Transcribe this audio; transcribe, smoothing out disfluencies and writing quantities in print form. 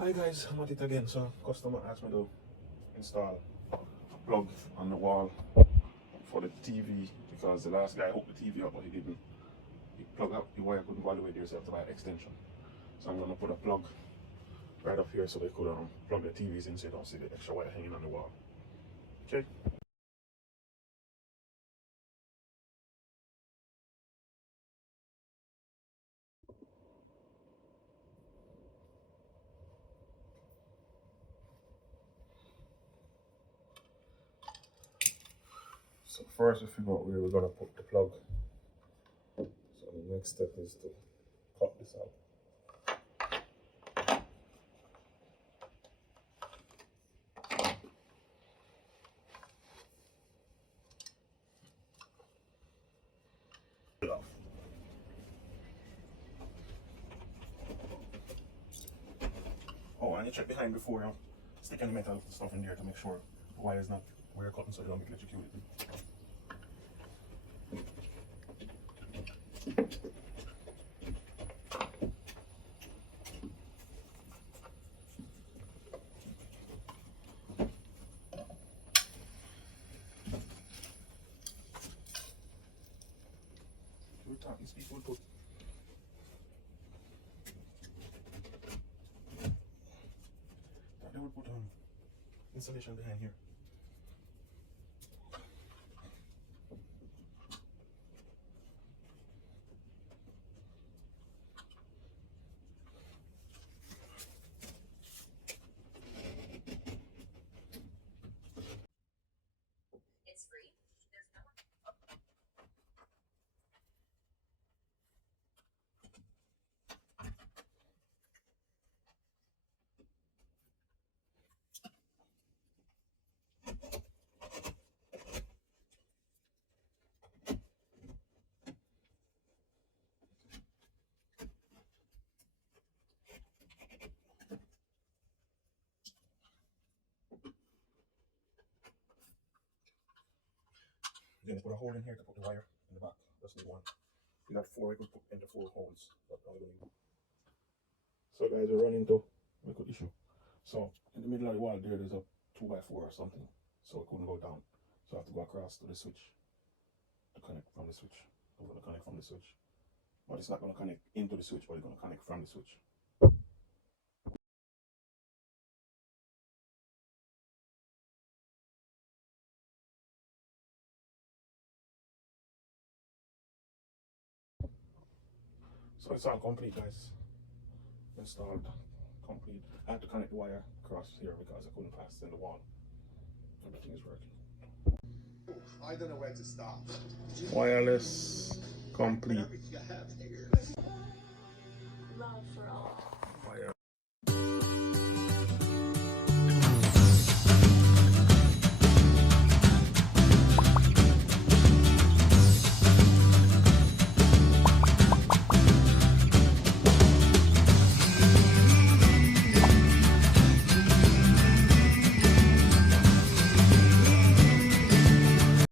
Hi guys, I'm at it again. So customer asked me to install a plug on the wall for the TV because the last guy hooked the TV up but he didn't. He plugged up the wire, couldn't evaluate yourself to buy an extension. So I'm gonna put a plug right up here so they could plug the TVs in so you don't see the extra wire hanging on the wall. Okay. So first we figure out where we're gonna put the plug. So the next step is to cut this out. Oh, and you check behind before you stick any metal stuff in there to make sure the wire is not wire cutting so you don't get electrocuted. We're talking speed will put they will put insulation behind here. It's free. There's no Then put a hole in here to put the wire in the back. Just need one. You got four, we could put into four holes. So guys, we run into we could issue. So in the middle of the wall there's a 2x4 or something. So it couldn't go down. So I have to go across to the switch to connect from the switch. I'm gonna connect from the switch. But it's not gonna connect into the switch, but it's gonna connect from the switch. So it's all complete guys. Installed, complete. I had to connect the wire across here because I couldn't pass in the wall. Everything is working. I don't know where to start. Wireless complete. love for all.